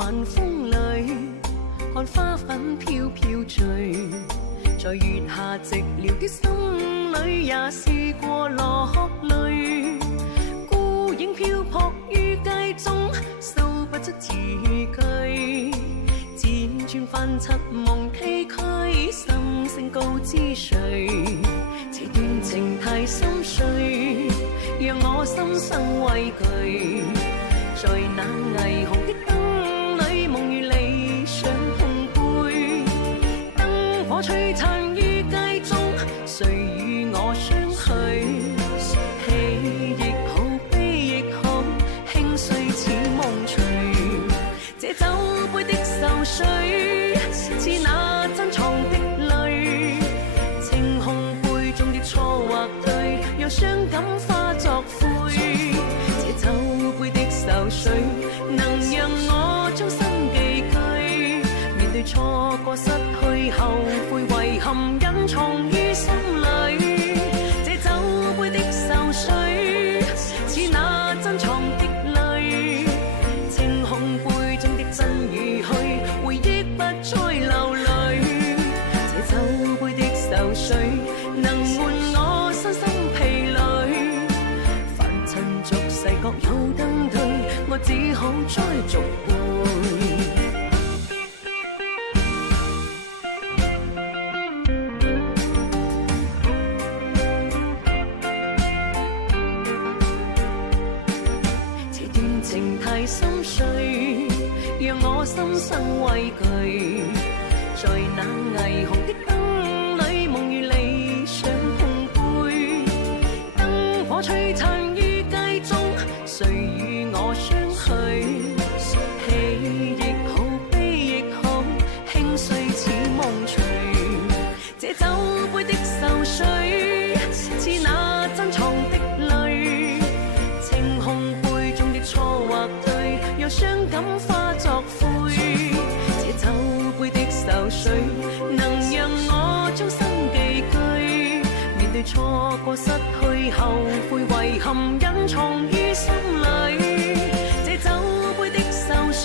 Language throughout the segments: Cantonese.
晚風裏，看花粉飄飄醉，在月下寂寥的心裏，也試過落淚。孤影漂泊於街中，訴不出字句，輾轉翻漆夢崎嶇，心聲告知誰？這段情太心碎，讓我心生畏懼。在那霓虹的燈裏，夢與理想碰杯，燈火璀璨於街中，誰與我相許？喜亦好，悲亦好，輕碎似夢隨。這酒杯的愁緒，似那珍藏的淚，青空杯中的錯或對，讓傷感化作灰。這酒杯的愁緒，能讓我將心寄居，面對錯過失去後悔遺憾隱藏於心裏。這酒杯的愁緒，似那珍藏的淚，清空杯中的真與虛，回憶不再流淚。這酒杯的愁緒，能換我身心疲累，凡塵俗世各有燈退，我只好再續背。這段情太心碎，讓我心生畏懼。在那霓虹的燈裏，夢與理想碰杯，燈火璀璨於街中，誰與我相許？喜亦好，悲亦好，輕碎似夢隨。這酒杯的愁緒，似那珍藏的淚，清空杯中的錯或對，讓傷感化作灰。這酒杯的愁緒，能讓我將心寄居，面對錯過失去後悔遺憾隱藏於心裏。這酒杯的愁緒，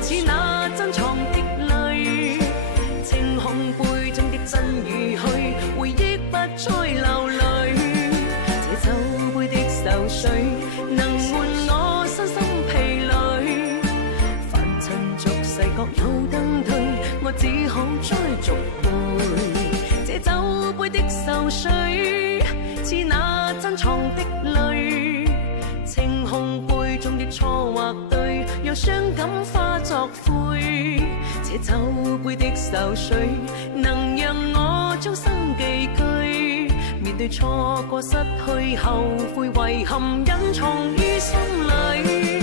似那珍藏的淚，清空杯中的真與虛，回憶不再流淚。這酒杯的愁緒，能換我身心疲累，凡塵俗世各有燈退，我只好再續背。這酒杯的愁緒，似那珍藏的淚，清空杯中的錯或對，讓傷感化作灰。這酒杯的愁緒，能讓我將心寄居，面對錯過失去後悔遺憾隱藏於心裏。